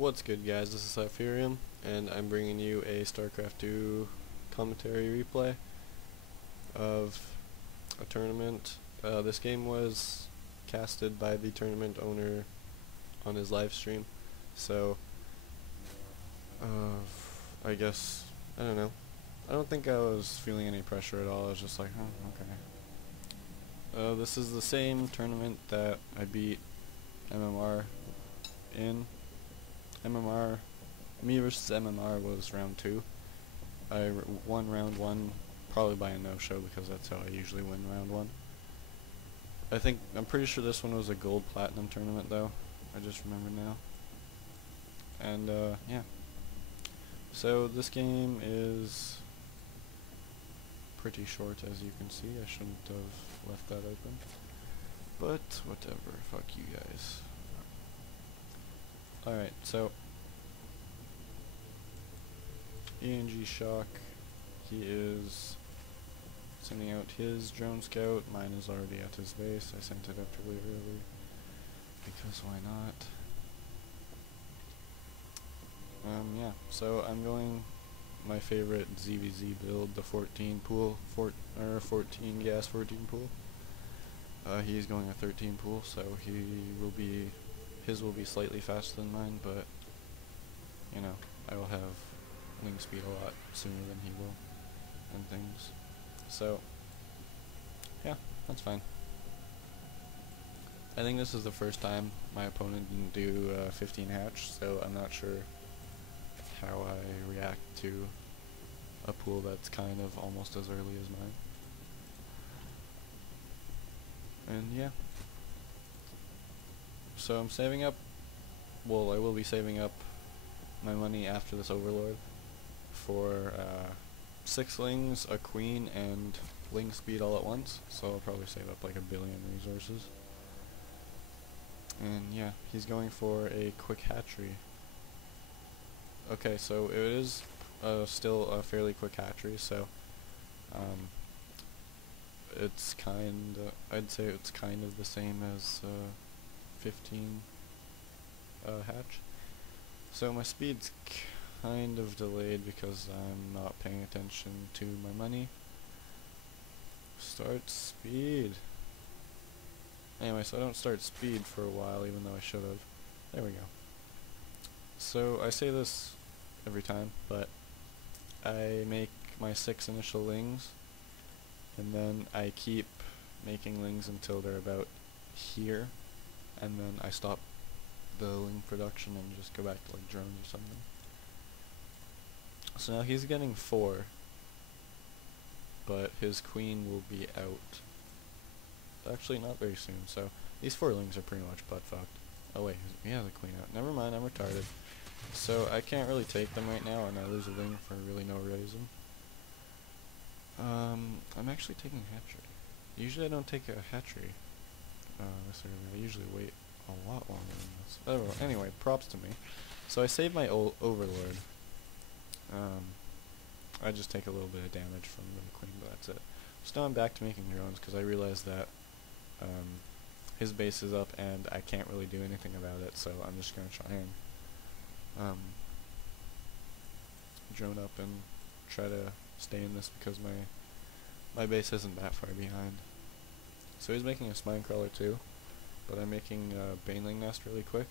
What's good, guys? This is Hyfearium, and I'm bringing you a StarCraft 2 commentary replay of a tournament. This game was casted by the tournament owner on his live stream, so I guess, I don't know. I don't think I was feeling any pressure at all. I was just like, oh, okay. This is the same tournament that I beat MMR in. Me versus MMR was round 2. I won round 1 probably by a no-show because that's how I usually win round 1. I'm pretty sure this one was a gold platinum tournament though. I just remember now. And yeah. So this game is pretty short, as you can see. I shouldn't have left that open. But whatever, fuck you guys. Alright, so EnGShock, he is sending out his drone scout. Mine is already at his base. I sent it up really early because why not? Yeah, so I'm going my favorite ZVZ build, the 14 pool, 14 gas 14 pool. He's going a 13 pool, so his will be slightly faster than mine, but you know, I will have wing speed a lot sooner than he will and things. So yeah, that's fine. I think this is the first time my opponent didn't do 15 hatch, so I'm not sure how I react to a pool that's kind of almost as early as mine. And yeah. So I'm saving up, well, I will be saving up my money after this Overlord for 6 lings, a queen, and ling speed all at once, so I'll probably save up like 1 billion resources. And yeah, he's going for a quick hatchery. Okay, so it is still a fairly quick hatchery, so it's I'd say it's kind of the same as 15 hatch. So my speed's kind of delayed because I'm not paying attention to my money. Start speed. Anyway, so I don't start speed for a while, even though I should have. There we go. So I say this every time, but I make my 6 initial lings, and then I keep making lings until they're about here, and then I stop the ling production and just go back to like drones or something. So now he's getting 4, but his queen will be out. Actually, not very soon, so these 4 lings are pretty much butt fucked. Oh wait, he has a queen out. Never mind, I'm retarded. So I can't really take them right now, and I lose a ling for really no reason. I'm actually taking hatchery. Usually I don't take a hatchery. This early. I usually wait a lot longer than this. Oh, anyway, props to me. So I save my Overlord. I just take a little bit of damage from the queen, but that's it. So now I'm back to making drones because I realized that his base is up and I can't really do anything about it, so I'm just going to try and drone up and try to stay in this because my base isn't that far behind. So he's making a spine crawler too, but I'm making a baneling nest really quick,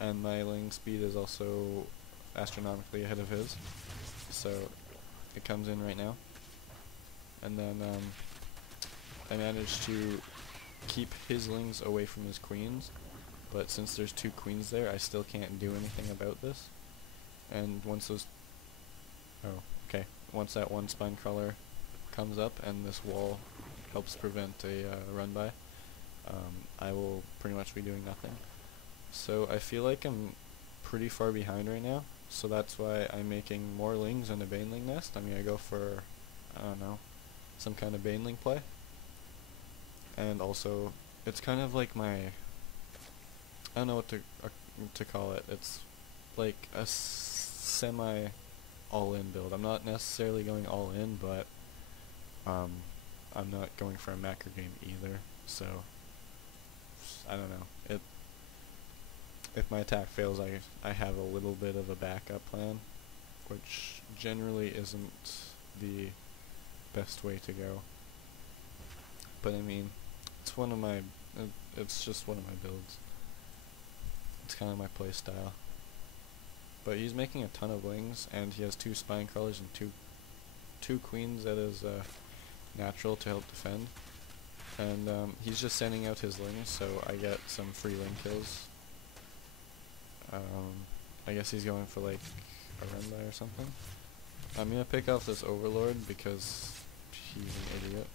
and my ling speed is also astronomically ahead of his, so it comes in right now. And then I managed to keep his lings away from his queens, but since there's 2 queens there, I still can't do anything about this. And once once that one spine crawler comes up and this wall helps prevent a run by, I will pretty much be doing nothing. So I feel like I'm pretty far behind right now, so that's why I'm making more lings and a baneling nest. I'm gonna go for, I don't know, some kind of baneling play. And also, it's kind of like my, I don't know what to call it. It's like a semi all-in build. I'm not necessarily going all-in, but I'm not going for a macro game either. So I don't know. if my attack fails, I have a little bit of a backup plan, which generally isn't the best way to go. But I mean, it's one of my, it's just one of my builds. It's kind of my play style. But he's making a ton of wings, and he has 2 spine crawlers and two queens that is natural to help defend. And he's just sending out his lings, so I get some free ling kills. I guess he's going for like a run-by or something. I'm gonna pick off this overlord because he's an idiot.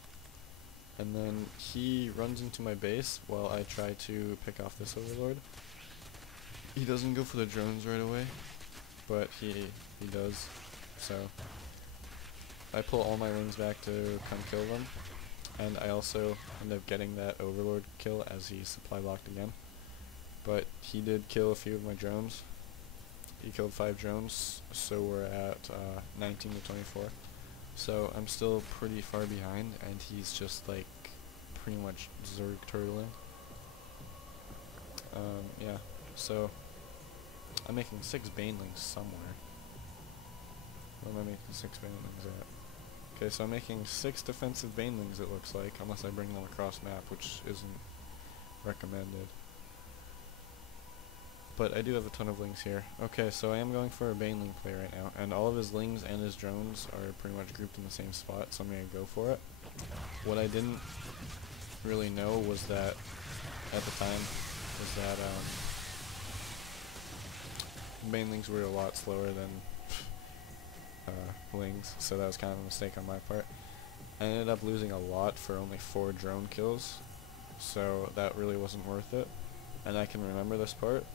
And then he runs into my base while I try to pick off this overlord. He doesn't go for the drones right away, but he does. So I pull all my wings back to come kill them, and I also end up getting that overlord kill as he supply blocked again. But he did kill a few of my drones. He killed 5 drones, so we're at 19 to 24. So I'm still pretty far behind, and he's just like pretty much Zerg turtling. Yeah, so I'm making 6 banelings somewhere. Where am I making 6 banelings at? Okay, so I'm making 6 defensive banelings, it looks like, unless I bring them across map, which isn't recommended. But I do have a ton of lings here. Okay, so I am going for a baneling play right now, and all of his lings and his drones are pretty much grouped in the same spot, so I'm going to go for it. What I didn't really know was that, at the time, was that banelings were a lot slower than lings, so that was kind of a mistake on my part. I ended up losing a lot for only 4 drone kills, so that really wasn't worth it. And I can remember this part.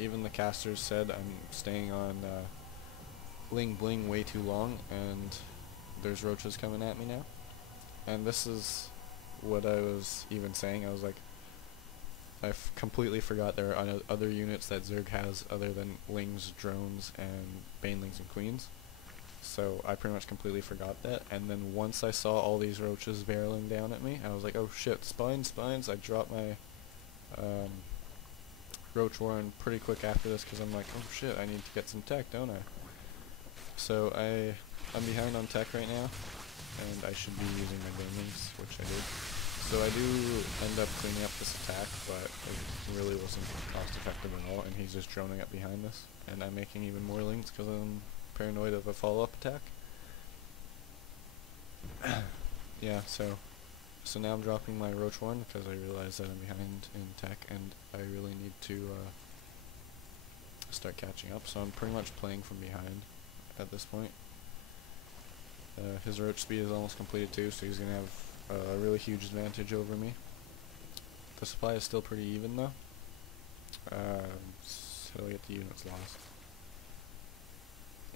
Even the casters said I'm staying on Ling Bling way too long, and there's roaches coming at me now. And this is what I was even saying. I was like, I completely forgot there are other units that Zerg has other than lings, drones, and banelings and queens. So I pretty much completely forgot that. And then once I saw all these roaches barreling down at me, I was like, oh shit, spines. I dropped my roach warren pretty quick after this because I'm like, oh shit, I need to get some tech, don't I? So I'm behind on tech right now, and I should be using my banelings, which I did. So I do end up cleaning up this attack, but it really wasn't cost effective at all, and he's just droning up behind us, and I'm making even more lings because I'm paranoid of a follow-up attack. Yeah, so now I'm dropping my roach one because I realize that I'm behind in tech, and I really need to start catching up, so I'm pretty much playing from behind at this point. His roach speed is almost completed too, so he's going to have a really huge advantage over me. The supply is still pretty even though. So I get the units lost.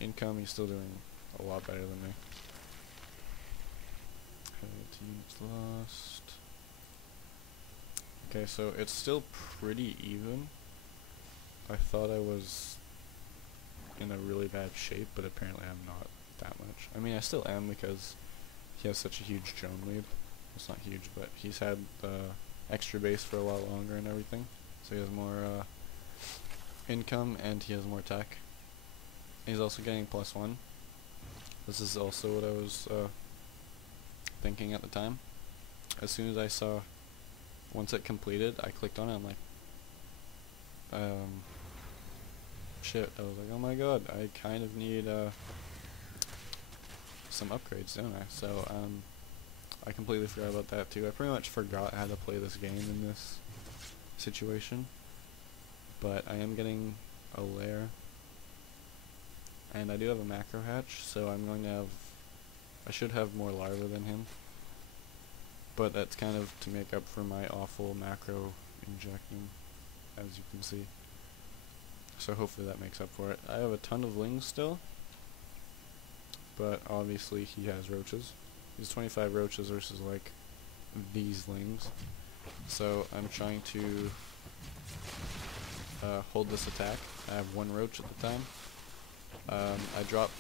Income, he's still doing a lot better than me. Units lost. Okay, so it's still pretty even. I thought I was in a really bad shape, but apparently I'm not that much. I mean, I still am because he has such a huge drone lead. It's not huge, but he's had the extra base for a lot longer and everything. So he has more income and he has more tech. He's also getting +1. This is also what I was thinking at the time. As soon as I saw, once it completed, I clicked on it, I'm like, shit, I was like, oh my god, I kind of need some upgrades, don't I? So, I completely forgot about that too. I pretty much forgot how to play this game in this situation. But I am getting a lair. And I do have a macro hatch, so I'm going to have, I should have more larvae than him. But that's kind of to make up for my awful macro injecting, as you can see. So hopefully that makes up for it. I have a ton of lings still, but obviously he has roaches. He's 25 roaches versus like these lings. So I'm trying to hold this attack. I have 1 roach at the time. I drop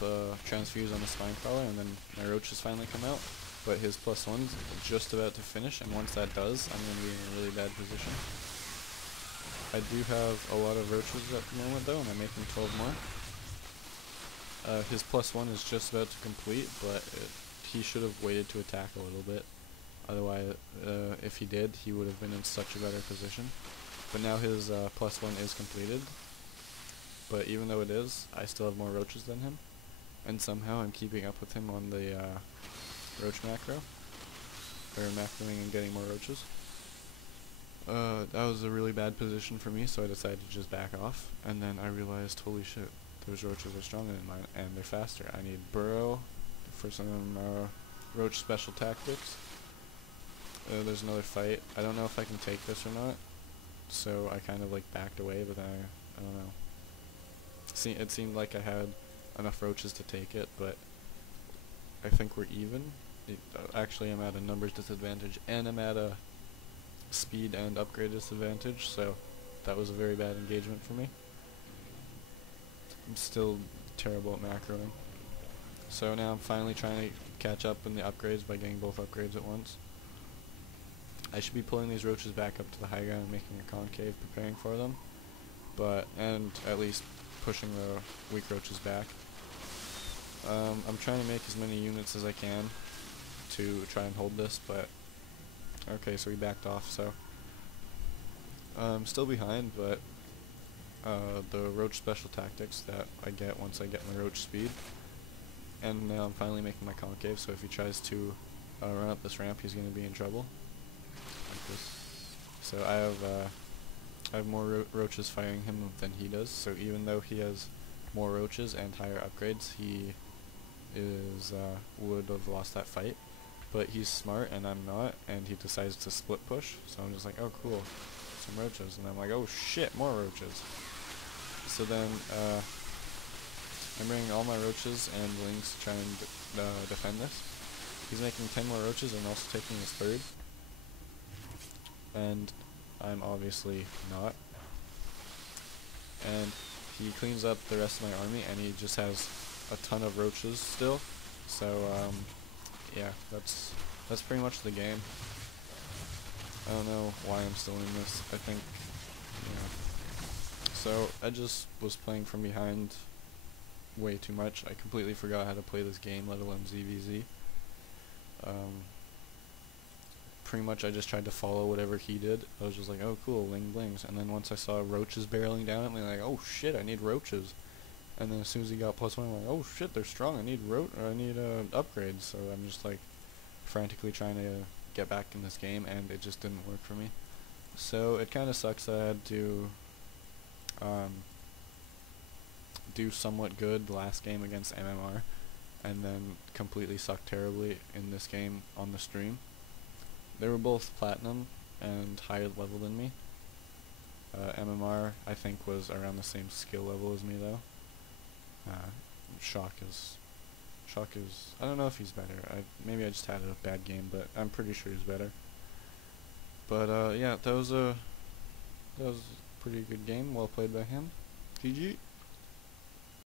transfuse on the spine crawler, and then my roaches finally come out. But his +1's just about to finish, and once that does, I'm going to be in a really bad position. I do have a lot of roaches at the moment though, and I'm making 12 more. His +1 is just about to complete, but he should have waited to attack a little bit. Otherwise, if he did, he would have been in such a better position. But now his +1 is completed. But even though it is, I still have more roaches than him. And somehow I'm keeping up with him on the roach macro. Or macroing and getting more roaches. That was a really bad position for me, so I decided to just back off. And then I realized, holy shit, those roaches are stronger than mine, and they're faster. I need burrow for some roach special tactics. There's another fight. I don't know if I can take this or not, so I kind of like backed away, but then I don't know. It seemed like I had enough roaches to take it, but I think we're even. Actually, I'm at a numbers disadvantage, and I'm at a speed and upgrade disadvantage, so that was a very bad engagement for me. I'm still terrible at macroing. So now I'm finally trying to catch up in the upgrades by getting both upgrades at once. I should be pulling these roaches back up to the high ground and making a concave, preparing for them. And at least pushing the weak roaches back. I'm trying to make as many units as I can to try and hold this, but okay, so we backed off, so I'm still behind, but the roach special tactics that I get once I get my roach speed, and now I'm finally making my concave, so if he tries to run up this ramp, he's going to be in trouble. Like this. So I have more roaches firing him than he does, so even though he has more roaches and higher upgrades, he would have lost that fight. But he's smart and I'm not, and he decides to split push, so I'm just like, oh cool, some roaches, and I'm like, oh shit, more roaches. So then I'm bringing all my roaches and lings to try and defend this. He's making 10 more roaches and also taking his third, and I'm obviously not. And he cleans up the rest of my army, and he just has a ton of roaches still, so yeah, that's pretty much the game. I don't know why I'm still in this. I think, so I just was playing from behind way too much. I completely forgot how to play this game, let alone ZVZ. Pretty much I just tried to follow whatever he did. I was just like, oh cool, ling blings. And then once I saw roaches barreling down at me, like, oh shit, I need roaches. And then as soon as he got +1, I'm like, oh shit, they're strong. I need upgrades. So I'm just like frantically trying to get back in this game, and it just didn't work for me. So it kind of sucks that I had to do somewhat good the last game against MMR, and then completely suck terribly in this game on the stream. They were both platinum and higher level than me. MMR I think was around the same skill level as me though. Shock is I don't know if he's better. Maybe I just had a bad game, but I'm pretty sure he's better. But yeah, that was a pretty good game. Well played by him. GG.